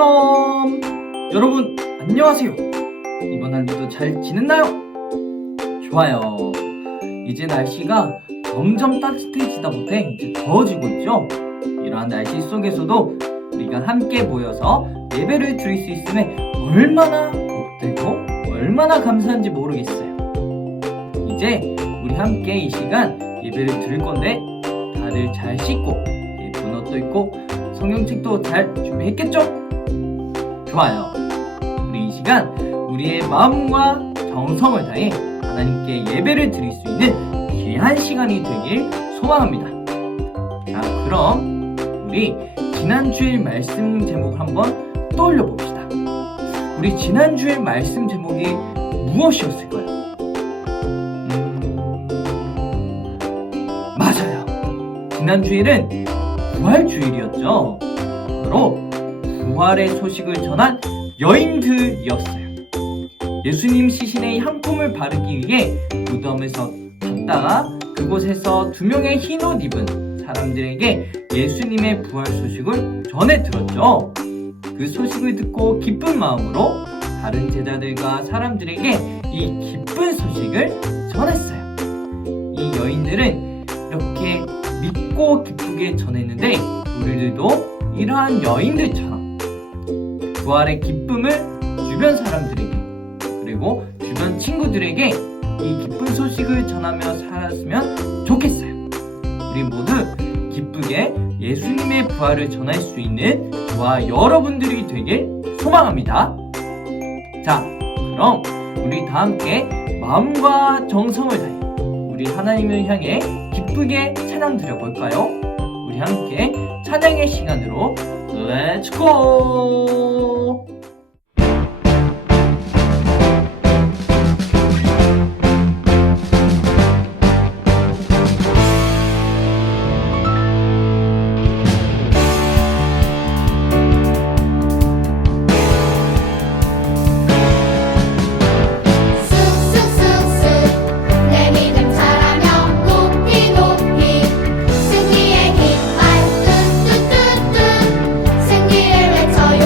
샬롬! 여러분 안녕하세요. 이번 한 주도 잘 지냈나요? 좋아요. 이제 날씨가 점점 따뜻해지다 보니 이제 더워지고 있죠. 이러한 날씨 속에서도 우리가 함께 모여서 예배를 드릴 수 있음에 얼마나 복되고 얼마나 감사한지 모르겠어요. 이제 우리 함께 이 시간 예배를 드릴 건데 다들 잘 씻고 예쁜 옷도 입고 성경책도 잘 준비했겠죠? 좋아요. 우리 이 시간 우리의 마음과 정성을 다해 하나님께 예배를 드릴 수 있는 귀한 시간이 되길 소망합니다. 자, 그럼 우리 지난주일 말씀 제목을 한번 떠올려 봅시다. 우리 지난주일 말씀 제목이 무엇이었을까요? 맞아요. 지난주일은 부활주일이었죠. 바로 부활의 소식을 전한 여인들이었어요. 예수님 시신의 향품을 바르기 위해 무덤에서 갔다가 그곳에서 2명의 흰 옷 입은 사람들에게 예수님의 부활 소식을 전해 들었죠. 그 소식을 듣고 기쁜 마음으로 다른 제자들과 사람들에게 이 기쁜 소식을 전했어요. 이 여인들은 이렇게 믿고 기쁘게 전했는데 우리들도 이러한 여인들처럼 부활의 기쁨을 주변 사람들에게 그리고 주변 친구들에게 이 기쁜 소식을 전하며 살았으면 좋겠어요. 우리 모두 기쁘게 예수님의 부활을 전할 수 있는 저와 여러분들이 되길 소망합니다. 자, 그럼 우리 다 함께 마음과 정성을 다해 우리 하나님을 향해 기쁘게 찬양 드려볼까요? 우리 함께 찬양의 시간으로 Let's go! 승리의 깃발 뚜뚜뚜뚜 승리를 외쳐요.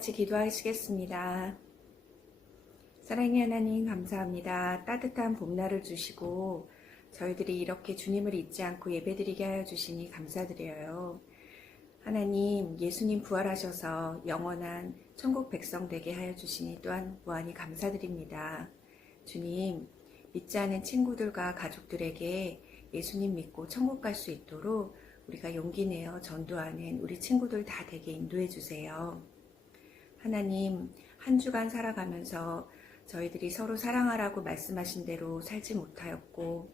같이 기도하시겠습니다. 사랑의 하나님 감사합니다. 따뜻한 봄날을 주시고 저희들이 이렇게 주님을 잊지 않고 예배드리게 하여 주시니 감사드려요. 하나님, 예수님 부활하셔서 영원한 천국 백성 되게 하여 주시니 또한 무한히 감사드립니다. 주님, 믿지 않은 친구들과 가족들에게 예수님 믿고 천국 갈 수 있도록 우리가 용기 내어 전도하는 우리 친구들 다 되게 인도해 주세요. 하나님, 한 주간 살아가면서 저희들이 서로 사랑하라고 말씀하신 대로 살지 못하였고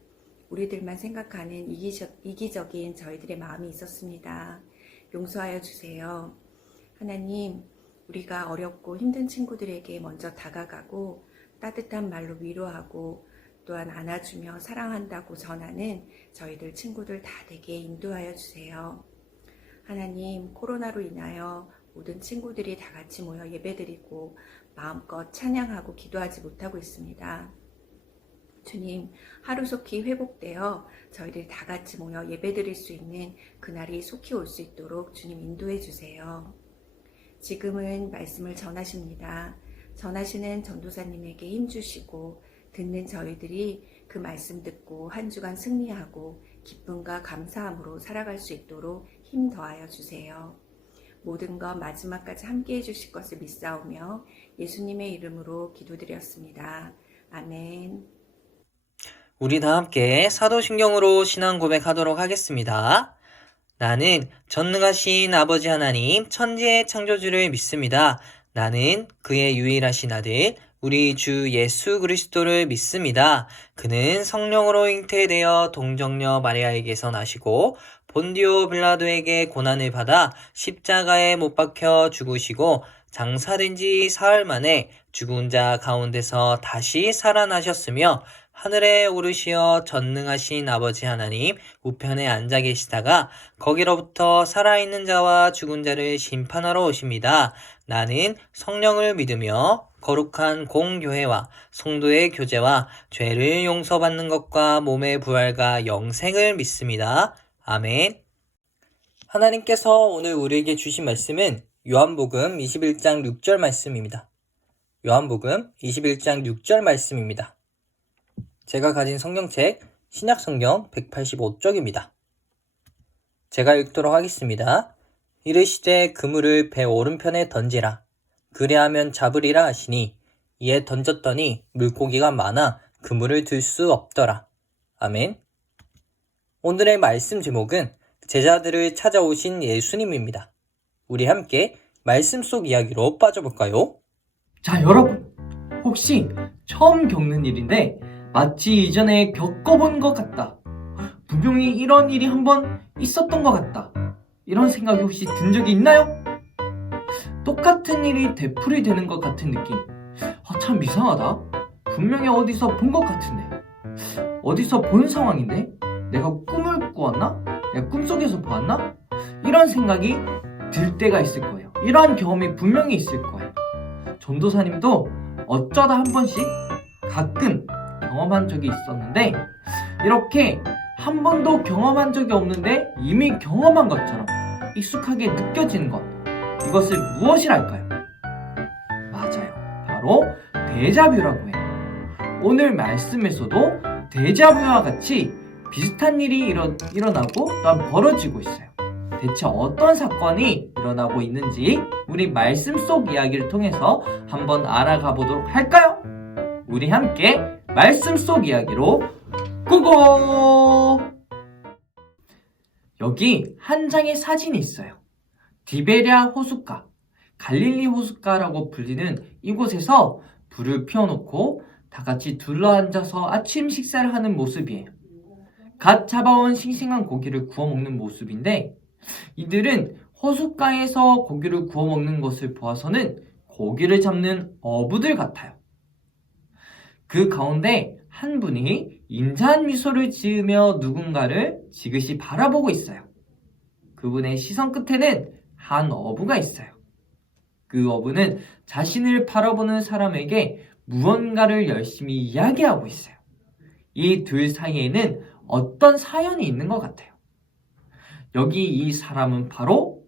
우리들만 생각하는 이기적인 저희들의 마음이 있었습니다. 용서하여 주세요. 하나님, 우리가 어렵고 힘든 친구들에게 먼저 다가가고 따뜻한 말로 위로하고 또한 안아주며 사랑한다고 전하는 저희들 친구들 다 되게 인도하여 주세요. 하나님, 코로나로 인하여 모든 친구들이 다 같이 모여 예배드리고 마음껏 찬양하고 기도하지 못하고 있습니다. 주님, 하루속히 회복되어 저희들 다 같이 모여 예배드릴 수 있는 그날이 속히 올 수 있도록 주님 인도해 주세요. 지금은 말씀을 전하십니다. 전하시는 전도사님에게 힘주시고 듣는 저희들이 그 말씀 듣고 한 주간 승리하고 기쁨과 감사함으로 살아갈 수 있도록 힘 더하여 주세요. 모든 것 마지막까지 함께해 주실 것을 믿사오며 예수님의 이름으로 기도드렸습니다. 아멘. 우리 다 함께 사도신경으로 신앙 고백하도록 하겠습니다. 나는 전능하신 아버지 하나님 천지의 창조주를 믿습니다. 나는 그의 유일하신 아들 우리 주 예수 그리스도를 믿습니다. 그는 성령으로 잉태되어 동정녀 마리아에게서 나시고 본디오 빌라도에게 고난을 받아 십자가에 못 박혀 죽으시고 장사된 지 사흘 만에 죽은 자 가운데서 다시 살아나셨으며 하늘에 오르시어 전능하신 아버지 하나님 우편에 앉아 계시다가 거기로부터 살아있는 자와 죽은 자를 심판하러 오십니다. 나는 성령을 믿으며 거룩한 공교회와 성도의 교제와 죄를 용서받는 것과 몸의 부활과 영생을 믿습니다. 아멘. 하나님께서 오늘 우리에게 주신 말씀은 요한복음 21장 6절 말씀입니다. 요한복음 21장 6절 말씀입니다. 제가 가진 성경책 신약성경 185쪽입니다. 제가 읽도록 하겠습니다. 이르시되 그물을 배 오른편에 던지라. 그리하면 잡으리라 하시니 이에 던졌더니 물고기가 많아 그물을 들 수 없더라. 아멘. 오늘의 말씀 제목은 제자들을 찾아오신 예수님입니다. 우리 함께 말씀 속 이야기로 빠져볼까요? 자, 여러분, 혹시 처음 겪는 일인데 마치 이전에 겪어본 것 같다, 분명히 이런 일이 한번 있었던 것 같다, 이런 생각이 혹시 든 적이 있나요? 똑같은 일이 되풀이되는 것 같은 느낌. 참 이상하다. 분명히 어디서 본 것 같은데, 어디서 본 상황인데, 내가 꿈을 꾸었나? 내가 꿈속에서 보았나? 이런 생각이 들 때가 있을 거예요. 이러한 경험이 분명히 있을 거예요. 전도사님도 어쩌다 한 번씩 가끔 경험한 적이 있었는데, 이렇게 한 번도 경험한 적이 없는데 이미 경험한 것처럼 익숙하게 느껴지는 것, 이것을 무엇이랄까요? 맞아요, 바로 데자뷰라고 해요. 오늘 말씀에서도 데자뷰와 같이 비슷한 일이 일어나고 또한 벌어지고 있어요. 대체 어떤 사건이 일어나고 있는지 우리 말씀 속 이야기를 통해서 한번 알아가 보도록 할까요? 우리 함께 말씀 속 이야기로 고고! 여기 한 장의 사진이 있어요. 디베랴 호숫가, 갈릴리 호숫가라고 불리는 이곳에서 불을 피워놓고 다 같이 둘러앉아서 아침 식사를 하는 모습이에요. 갓 잡아온 싱싱한 고기를 구워 먹는 모습인데, 이들은 호숫가에서 고기를 구워 먹는 것을 보아서는 고기를 잡는 어부들 같아요. 그 가운데 한 분이 인자한 미소를 지으며 누군가를 지그시 바라보고 있어요. 그분의 시선 끝에는 한 어부가 있어요. 그 어부는 자신을 바라보는 사람에게 무언가를 열심히 이야기하고 있어요. 이 둘 사이에는 어떤 사연이 있는 것 같아요. 여기 이 사람은 바로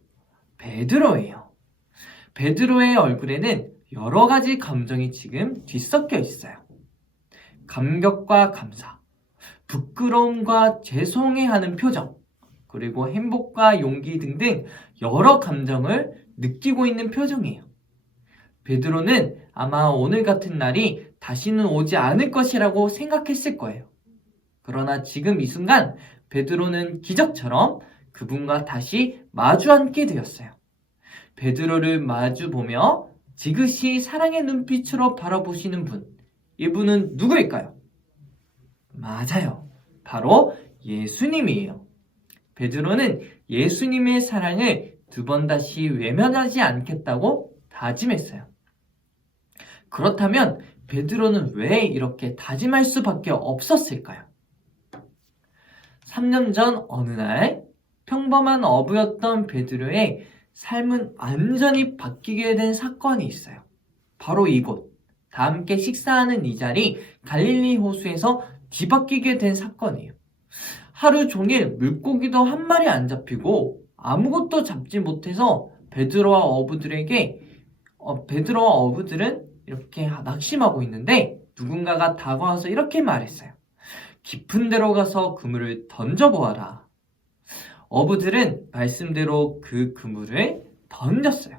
베드로예요. 베드로의 얼굴에는 여러 가지 감정이 지금 뒤섞여 있어요. 감격과 감사, 부끄러움과 죄송해하는 표정, 그리고 행복과 용기 등등 여러 감정을 느끼고 있는 표정이에요. 베드로는 아마 오늘 같은 날이 다시는 오지 않을 것이라고 생각했을 거예요. 그러나 지금 이 순간 베드로는 기적처럼 그분과 다시 마주 앉게 되었어요. 베드로를 마주 보며 지그시 사랑의 눈빛으로 바라보시는 분, 이분은 누구일까요? 맞아요. 바로 예수님이에요. 베드로는 예수님의 사랑을 두 번 다시 외면하지 않겠다고 다짐했어요. 그렇다면 베드로는 왜 이렇게 다짐할 수밖에 없었을까요? 3년 전 어느 날 평범한 어부였던 베드로의 삶은 완전히 바뀌게 된 사건이 있어요. 바로 이곳, 다 함께 식사하는 이 자리 갈릴리 호수에서 뒤바뀌게 된 사건이에요. 하루 종일 물고기도 한 마리 안 잡히고 아무것도 잡지 못해서 베드로와 어부들은 이렇게 낙심하고 있는데 누군가가 다가와서 이렇게 말했어요. 깊은 데로 가서 그물을 던져보아라. 어부들은 말씀대로 그 그물을 던졌어요.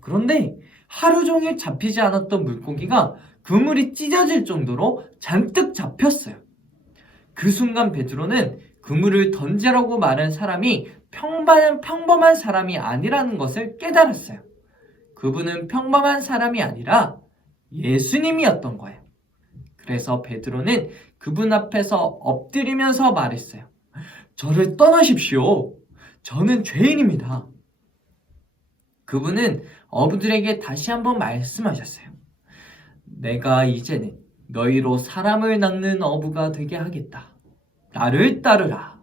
그런데 하루 종일 잡히지 않았던 물고기가 그물이 찢어질 정도로 잔뜩 잡혔어요. 그 순간 베드로는 그물을 던지라고 말한 사람이 평범한 사람이 아니라는 것을 깨달았어요. 그분은 평범한 사람이 아니라 예수님이었던 거예요. 그래서 베드로는 그분 앞에서 엎드리면서 말했어요. 저를 떠나십시오. 저는 죄인입니다. 그분은 어부들에게 다시 한번 말씀하셨어요. 내가 이제는 너희로 사람을 낚는 어부가 되게 하겠다. 나를 따르라.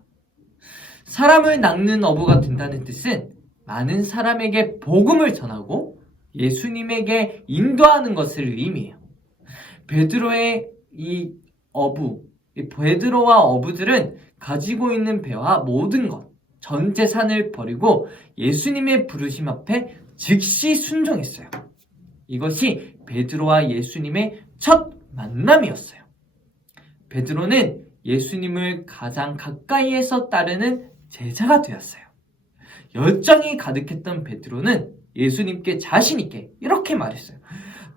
사람을 낚는 어부가 된다는 뜻은 많은 사람에게 복음을 전하고 예수님에게 인도하는 것을 의미해요. 베드로와 어부들은 가지고 있는 배와 모든 것, 전 재산을 버리고 예수님의 부르심 앞에 즉시 순종했어요. 이것이 베드로와 예수님의 첫 만남이었어요. 베드로는 예수님을 가장 가까이에서 따르는 제자가 되었어요. 열정이 가득했던 베드로는 예수님께 자신있게 이렇게 말했어요.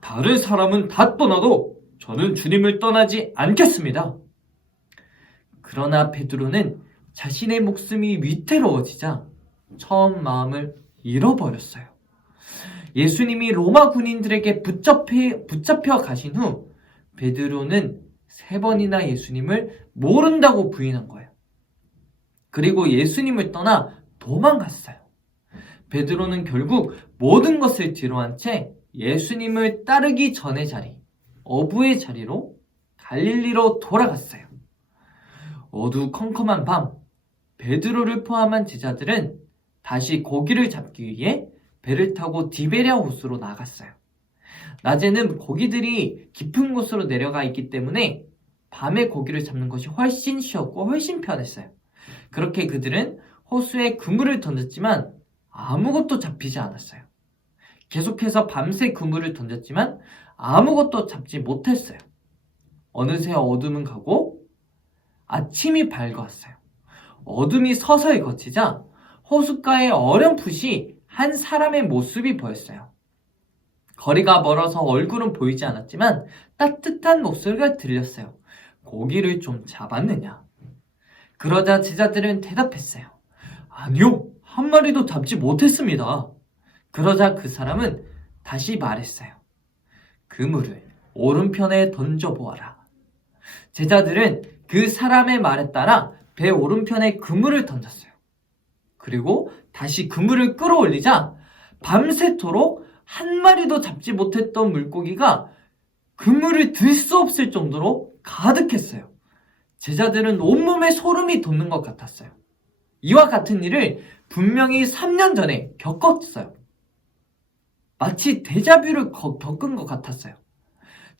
다른 사람은 다 떠나도 저는 주님을 떠나지 않겠습니다. 그러나 베드로는 자신의 목숨이 위태로워지자 처음 마음을 잃어버렸어요. 예수님이 로마 군인들에게 붙잡혀 가신 후 베드로는 3번이나 예수님을 모른다고 부인한 거예요. 그리고 예수님을 떠나 도망갔어요. 베드로는 결국 모든 것을 뒤로한 채 예수님을 따르기 전의 자리, 어부의 자리로 갈릴리로 돌아갔어요. 어두컴컴한 밤, 베드로를 포함한 제자들은 다시 고기를 잡기 위해 배를 타고 디베랴 호수로 나갔어요. 낮에는 고기들이 깊은 곳으로 내려가 있기 때문에 밤에 고기를 잡는 것이 훨씬 쉬웠고 훨씬 편했어요. 그렇게 그들은 호수에 그물을 던졌지만 아무것도 잡히지 않았어요. 계속해서 밤새 그물을 던졌지만 아무것도 잡지 못했어요. 어느새 어둠은 가고 아침이 밝아왔어요. 어둠이 서서히 걷히자 호숫가에 어렴풋이 한 사람의 모습이 보였어요. 거리가 멀어서 얼굴은 보이지 않았지만 따뜻한 목소리가 들렸어요. 고기를 좀 잡았느냐? 그러자 제자들은 대답했어요. 아니요, 한 마리도 잡지 못했습니다. 그러자 그 사람은 다시 말했어요. 그물을 오른편에 던져보아라. 제자들은 그 사람의 말에 따라 배 오른편에 그물을 던졌어요. 그리고 다시 그물을 끌어올리자 밤새도록 한 마리도 잡지 못했던 물고기가 그물을 들 수 없을 정도로 가득했어요. 제자들은 온몸에 소름이 돋는 것 같았어요. 이와 같은 일을 분명히 3년 전에 겪었어요. 마치 데자뷰를 겪은 것 같았어요.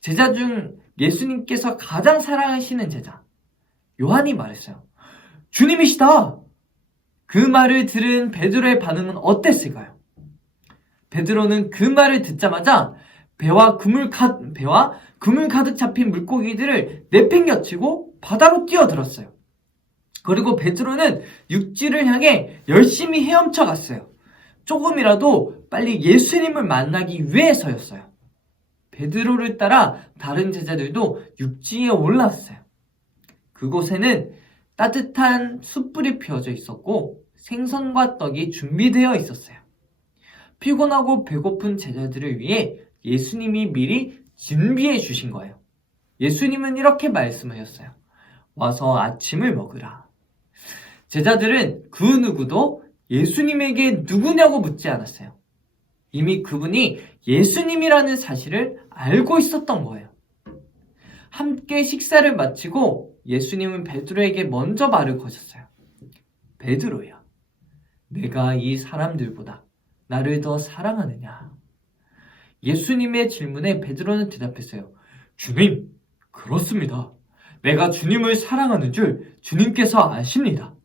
제자 중 예수님께서 가장 사랑하시는 제자 요한이 말했어요. 주님이시다! 그 말을 들은 베드로의 반응은 어땠을까요? 베드로는 그 말을 듣자마자 배와 그물 가득 잡힌 물고기들을 내팽겨치고 바다로 뛰어들었어요. 그리고 베드로는 육지를 향해 열심히 헤엄쳐 갔어요. 조금이라도 빨리 예수님을 만나기 위해서였어요. 베드로를 따라 다른 제자들도 육지에 올랐어요. 그곳에는 따뜻한 숯불이 피워져 있었고 생선과 떡이 준비되어 있었어요. 피곤하고 배고픈 제자들을 위해 예수님이 미리 준비해 주신 거예요. 예수님은 이렇게 말씀하셨어요. 와서 아침을 먹으라. 제자들은 그 누구도 예수님에게 누구냐고 묻지 않았어요. 이미 그분이 예수님이라는 사실을 알고 있었던 거예요. 함께 식사를 마치고 예수님은 베드로에게 먼저 말을 거셨어요. 베드로야, 내가 이 사람들보다 나를 더 사랑하느냐? 예수님의 질문에 베드로는 대답했어요. 주님, 그렇습니다. 내가 주님을 사랑하는 줄 주님께서 아십니다.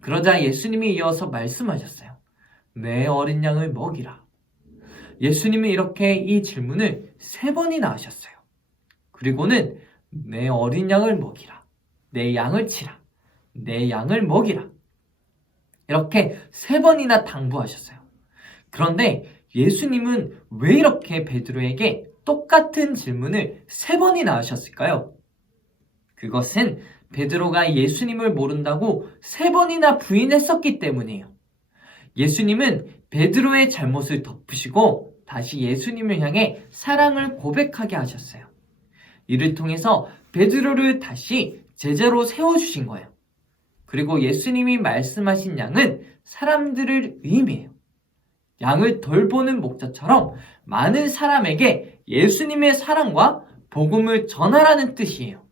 그러자 예수님이 이어서 말씀하셨어요. 내 어린 양을 먹이라. 예수님은 이렇게 이 질문을 3번이나 하셨어요. 그리고는 내 어린 양을 먹이라. 내 양을 치라. 내 양을 먹이라. 이렇게 3번이나 당부하셨어요. 그런데 예수님은 왜 이렇게 베드로에게 똑같은 질문을 3번이나 하셨을까요? 그것은 베드로가 예수님을 모른다고 3번이나 부인했었기 때문이에요. 예수님은 베드로의 잘못을 덮으시고 다시 예수님을 향해 사랑을 고백하게 하셨어요. 이를 통해서 베드로를 다시 제자로 세워주신 거예요. 그리고 예수님이 말씀하신 양은 사람들을 의미해요. 양을 돌보는 목자처럼 많은 사람에게 예수님의 사랑과 복음을 전하라는 뜻이에요.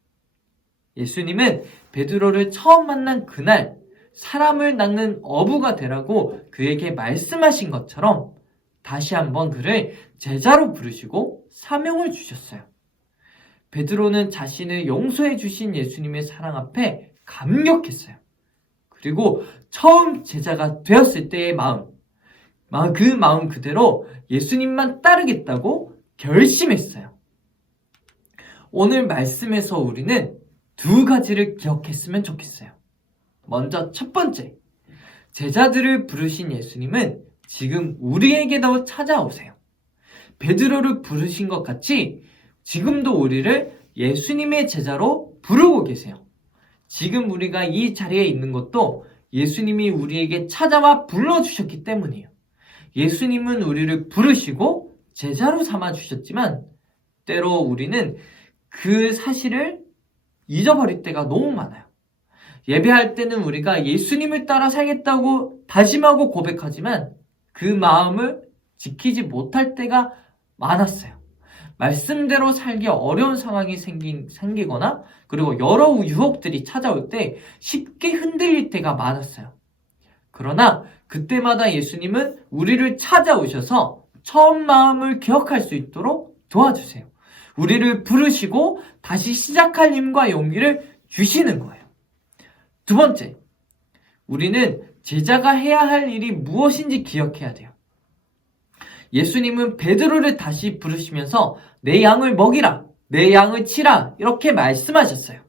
예수님은 베드로를 처음 만난 그날 사람을 낚는 어부가 되라고 그에게 말씀하신 것처럼 다시 한번 그를 제자로 부르시고 사명을 주셨어요. 베드로는 자신을 용서해 주신 예수님의 사랑 앞에 감격했어요. 그리고 처음 제자가 되었을 때의 그 마음 그대로 예수님만 따르겠다고 결심했어요. 오늘 말씀에서 우리는 2가지를 기억했으면 좋겠어요. 먼저 첫 번째, 제자들을 부르신 예수님은 지금 우리에게도 찾아오세요. 베드로를 부르신 것 같이 지금도 우리를 예수님의 제자로 부르고 계세요. 지금 우리가 이 자리에 있는 것도 예수님이 우리에게 찾아와 불러주셨기 때문이에요. 예수님은 우리를 부르시고 제자로 삼아주셨지만 때로 우리는 그 사실을 잊어버릴 때가 너무 많아요. 예배할 때는 우리가 예수님을 따라 살겠다고 다짐하고 고백하지만 그 마음을 지키지 못할 때가 많았어요. 말씀대로 살기 어려운 상황이 생기거나 그리고 여러 유혹들이 찾아올 때 쉽게 흔들릴 때가 많았어요. 그러나 그때마다 예수님은 우리를 찾아오셔서 처음 마음을 기억할 수 있도록 도와주세요. 우리를 부르시고 다시 시작할 힘과 용기를 주시는 거예요. 2번째, 우리는 제자가 해야 할 일이 무엇인지 기억해야 돼요. 예수님은 베드로를 다시 부르시면서 내 양을 먹이라, 내 양을 치라 이렇게 말씀하셨어요.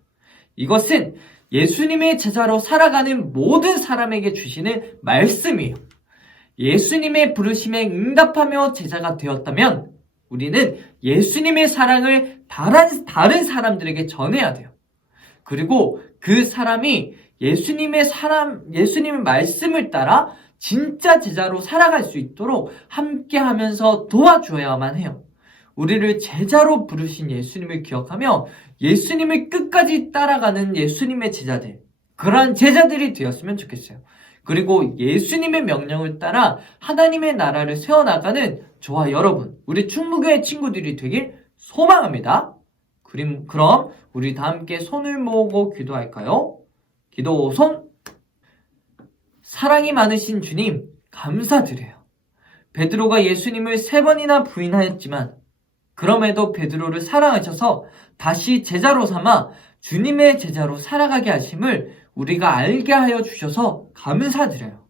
이것은 예수님의 제자로 살아가는 모든 사람에게 주시는 말씀이에요. 예수님의 부르심에 응답하며 제자가 되었다면 우리는 예수님의 사랑을 다른 사람들에게 전해야 돼요. 그리고 그 사람이 예수님의 말씀을 따라 진짜 제자로 살아갈 수 있도록 함께 하면서 도와줘야만 해요. 우리를 제자로 부르신 예수님을 기억하며 예수님을 끝까지 따라가는 예수님의 제자들, 그러한 제자들이 되었으면 좋겠어요. 그리고 예수님의 명령을 따라 하나님의 나라를 세워나가는 저와 여러분, 우리 충무교회 친구들이 되길 소망합니다. 그럼 우리 다 함께 손을 모으고 기도할까요? 기도 손! 사랑이 많으신 주님, 감사드려요. 베드로가 예수님을 3번이나 부인하였지만 그럼에도 베드로를 사랑하셔서 다시 제자로 삼아 주님의 제자로 살아가게 하심을 우리가 알게 하여 주셔서 감사드려요.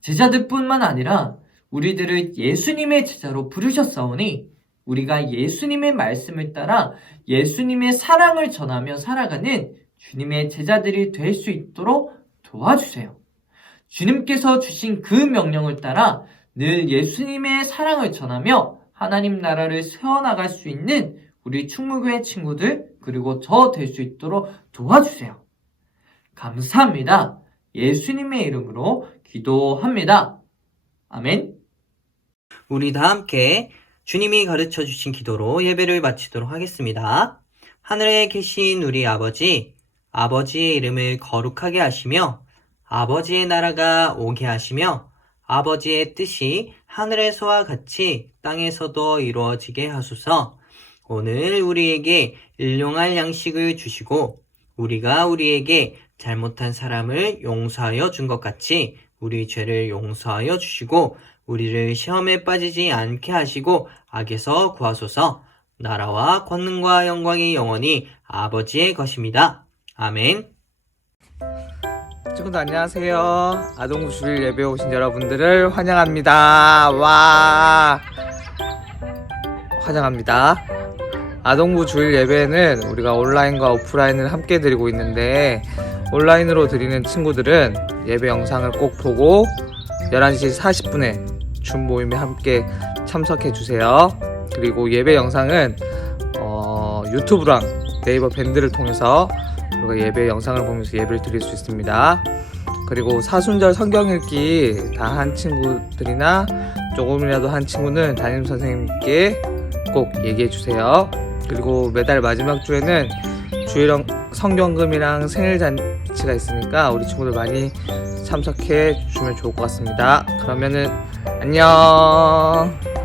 제자들뿐만 아니라 우리들을 예수님의 제자로 부르셨사오니 우리가 예수님의 말씀을 따라 예수님의 사랑을 전하며 살아가는 주님의 제자들이 될 수 있도록 도와주세요. 주님께서 주신 그 명령을 따라 늘 예수님의 사랑을 전하며 하나님 나라를 세워나갈 수 있는 우리 충무교회 친구들 그리고 저 될 수 있도록 도와주세요. 감사합니다. 예수님의 이름으로 기도합니다. 아멘. 우리 다 함께 주님이 가르쳐 주신 기도로 예배를 마치도록 하겠습니다. 하늘에 계신 우리 아버지, 아버지의 이름을 거룩하게 하시며 아버지의 나라가 오게 하시며 아버지의 뜻이 하늘에서와 같이 땅에서도 이루어지게 하소서. 오늘 우리에게 일용할 양식을 주시고 우리가 우리에게 잘못한 사람을 용서하여 준 것 같이 우리 죄를 용서하여 주시고 우리를 시험에 빠지지 않게 하시고 악에서 구하소서. 나라와 권능과 영광이 영원히 아버지의 것입니다. 아멘. 친구들 안녕하세요. 아동부 주일 예배에 오신 여러분들을 환영합니다. 와, 환영합니다. 아동부 주일 예배는 우리가 온라인과 오프라인을 함께 드리고 있는데 온라인으로 드리는 친구들은 예배 영상을 꼭 보고 11시 40분에 줌 모임에 함께 참석해 주세요. 그리고 예배 영상은 유튜브랑 네이버 밴드를 통해서 우리가 예배 영상을 보면서 예배를 드릴 수 있습니다. 그리고 사순절 성경 읽기 다 한 친구들이나 조금이라도 한 친구는 담임 선생님께 꼭 얘기해 주세요. 그리고 매달 마지막 주에는 주일 성경금이랑 생일 잔치가 있으니까 우리 친구들 많이 참석해 주시면 좋을 것 같습니다. 그러면은 안녕.